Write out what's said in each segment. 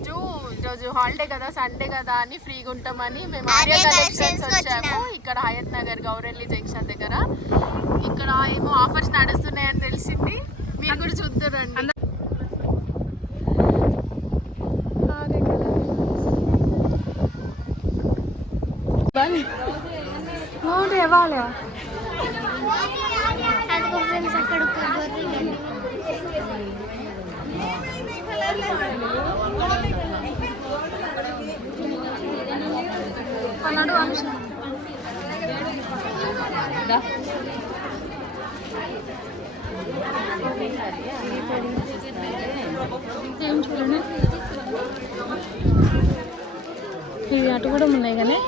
ఈరోజు హాలిడే కదా, సండే కదా అని ఫ్రీగా ఉంటామని మేము ఆర్య కలెక్షన్స్ వచ్చాము. ఇక్కడ హయత్ నగర్ గౌరెల్లి జంక్షన్ దగ్గర. ఇక్కడ ఏమో ఆఫర్స్ నడుస్తున్నాయని తెలిసింది, మీరు కూడా చూద్దారండి. అన్నాడు వంశ ఏం చూడండి, ఇవి అటు కూడా ఉన్నాయి కానీ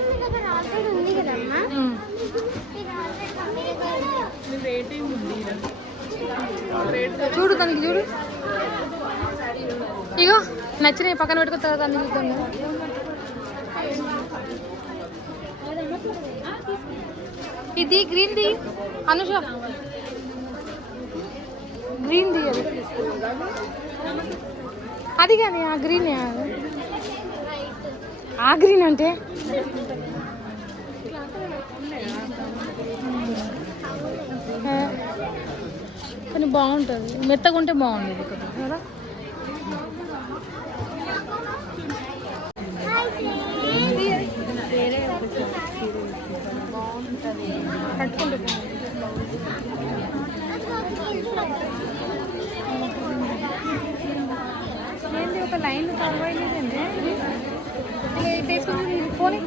చూడు దానికి చూడు. ఇగో నచ్చినవి పక్కన పెట్టుకున్న తర్వాత అన్ని చూద్దాం. ఇది green the Anusha, green the అది కానీ ఆ గ్రీన్, ఆ గ్రీన్ అంటే కానీ బాగుంటుంది, మెత్తగా ఉంటే బాగుండేది కదా. కట్టుకుంటే ఏంటి ఒక లైన్ కావాలేదండి తీసుకుని పోనీ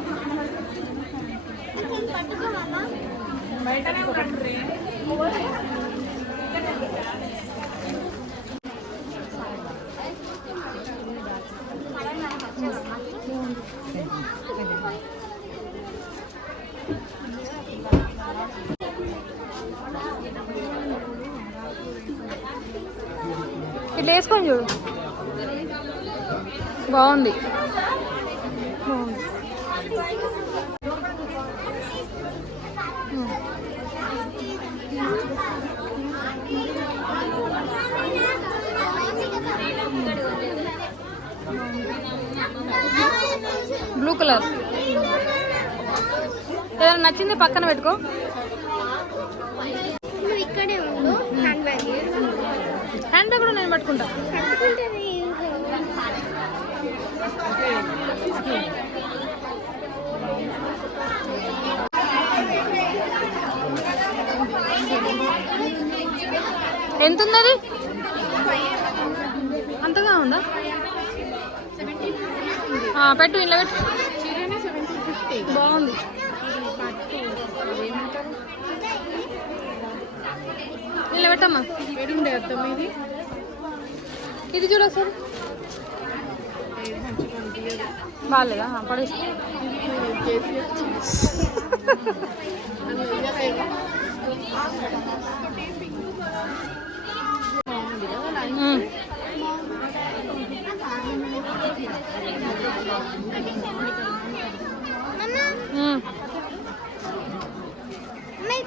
ఇట్లా వేసుకొని చూడు, బాగుంది. బ్లూ కలర్ ఏదైనా నచ్చింది పక్కన పెట్టుకో. హ్యాండ్ బ్యాగ్ కూడా నేను పట్టుకుంటా. ఎంత ఉంది అది? అంతగా ఉందా? పెట్టు, ఇలా పెట్టు, బాగుంది. ఇలా పెట్టమ్మా. ఇది చూడ సార్, బాగాలేదా? పడేసి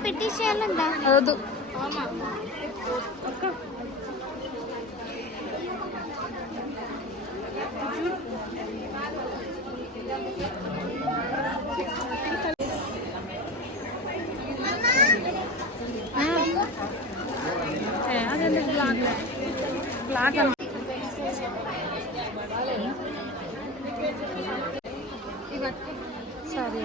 పెట్టేసేయాలందా? వద్దు. అదే బ్లాక్ బ్లాక్ సరే.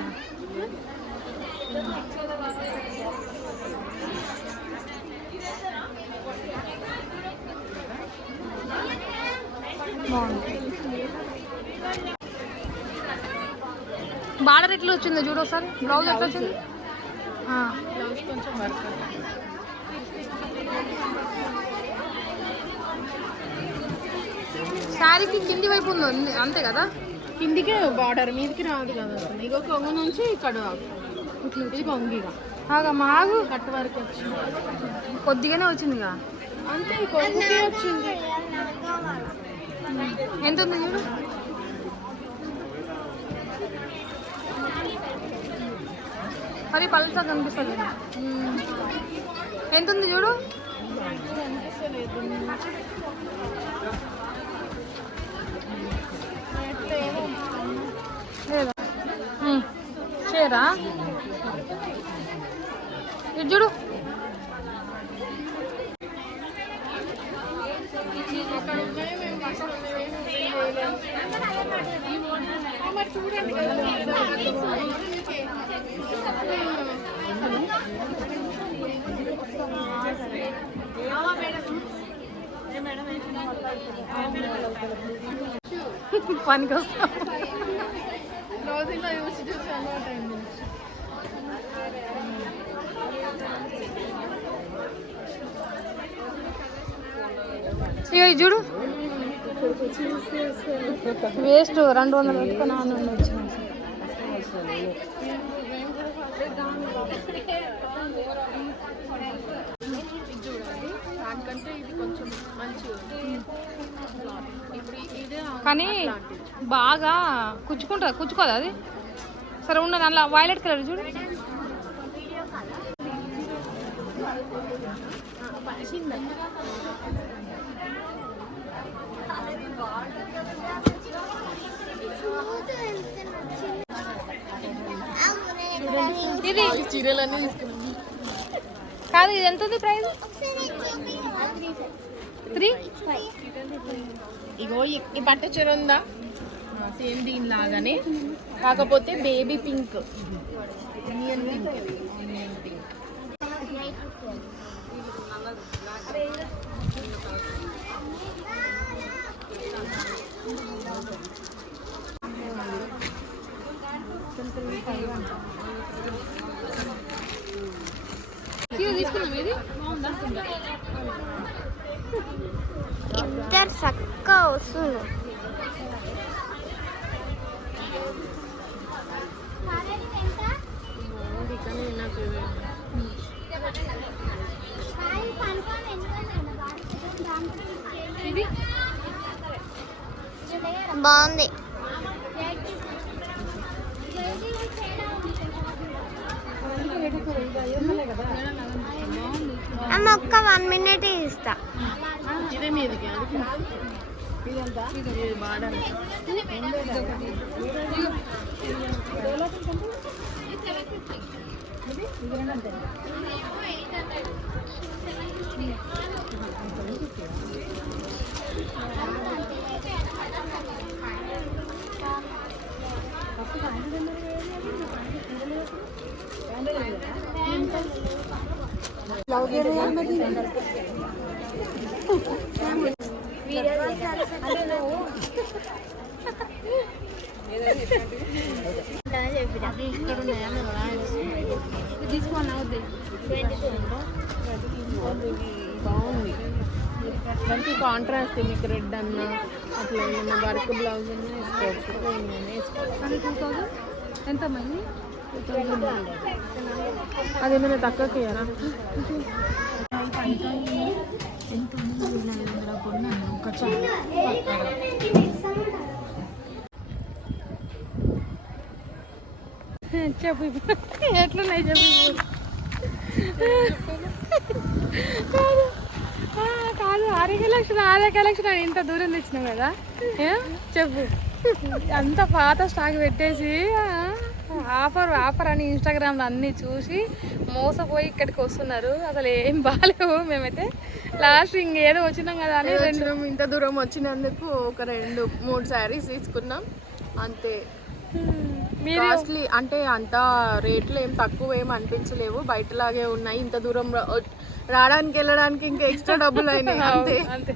బార్డర్ ఎట్లా వచ్చిందో చూడు ఒకసారి. బ్లౌజ్ ఎట్లా వచ్చింది? బ్లౌజ్ కొంచెం వర్క్. శారీకి కింది వైపు ఉంది అంతే కదా? కిందికే బార్డర్, మీదికి రాదు కదా. ఇగో కొంగు నుంచి ఇక్కడ ఇది కొంగిగా మాగు కట్ వరకు వచ్చింది, కొద్దిగానే వచ్చిందిగా అంతే. కొంగుకే వచ్చింది. ఎంత ఉంది చూడు? మరి పల్సా కనిపిస్తుంది. ఎంత ఉంది చూడు? లేరా ఇటు చూడు. పనికి వస్తాం రోజుల్లో చూసి చూసి అలవాటు అయింది. చూడు వేస్ట్ 200 పెట్టుకుని ఆనందం వచ్చిన కానీ బాగా కుచ్చుకోదా అది. సరే ఉన్నది అలా వైలెట్ కలర్ చూడు. ఇది చీరలన్నీ తీసుకున్నాం కాదు. ఇది ఎంత ఉంది ప్రైస్? 3. ఇగో ఈ పట్టు చీర ఉందా సేమ్ దీని లాగానే, కాకపోతే బేబీ పింక్, ఆనియన్ పింక్. తీసుకున్నాం. ఇది ఇద్దరు చక్కగా వస్తుంది. బాగుంది. అమ్మ ఒక్క 1 minute ఇస్తా. ఇదే మీదికి బార్డర్ బాగుంది. దానికి కాంట్రాస్ట్ మీకు రెడ్ అన్న అట్లా ఏమన్నా వర్క్ బ్లౌజ్ వేసుకోవచ్చు. ఎంత మంది అదేమైనా తక్కువకి ఇయ్యరా? చెప్పు ఎట్లున్నాయి చెప్పు. కాదు ఆర్య కలెక్షన్ ఇంత దూరం తెచ్చినావు కదా, చెప్పు. అంత పాత స్టాక్ పెట్టేసి ఆఫర్ అని ఇన్స్టాగ్రామ్లో అన్నీ చూసి మోసపోయి ఇక్కడికి వస్తున్నారు. అసలు ఏం బాగాలేవు. మేమైతే లాస్ట్ ఇంకేదో వచ్చినాం కదా అని ఇంత దూరం వచ్చినందుకు ఒక 2-3 శారీస్ తీసుకున్నాం అంతే. కాస్ట్లీ అంటే అంత రేట్లు ఏం తక్కువ ఏం అనిపించలేవు, బయటలాగే ఉన్నాయి. ఇంత దూరం రావడానికి వెళ్ళడానికి ఇంకా ఎక్స్ట్రా డబ్బులు అయినాయి అంతే.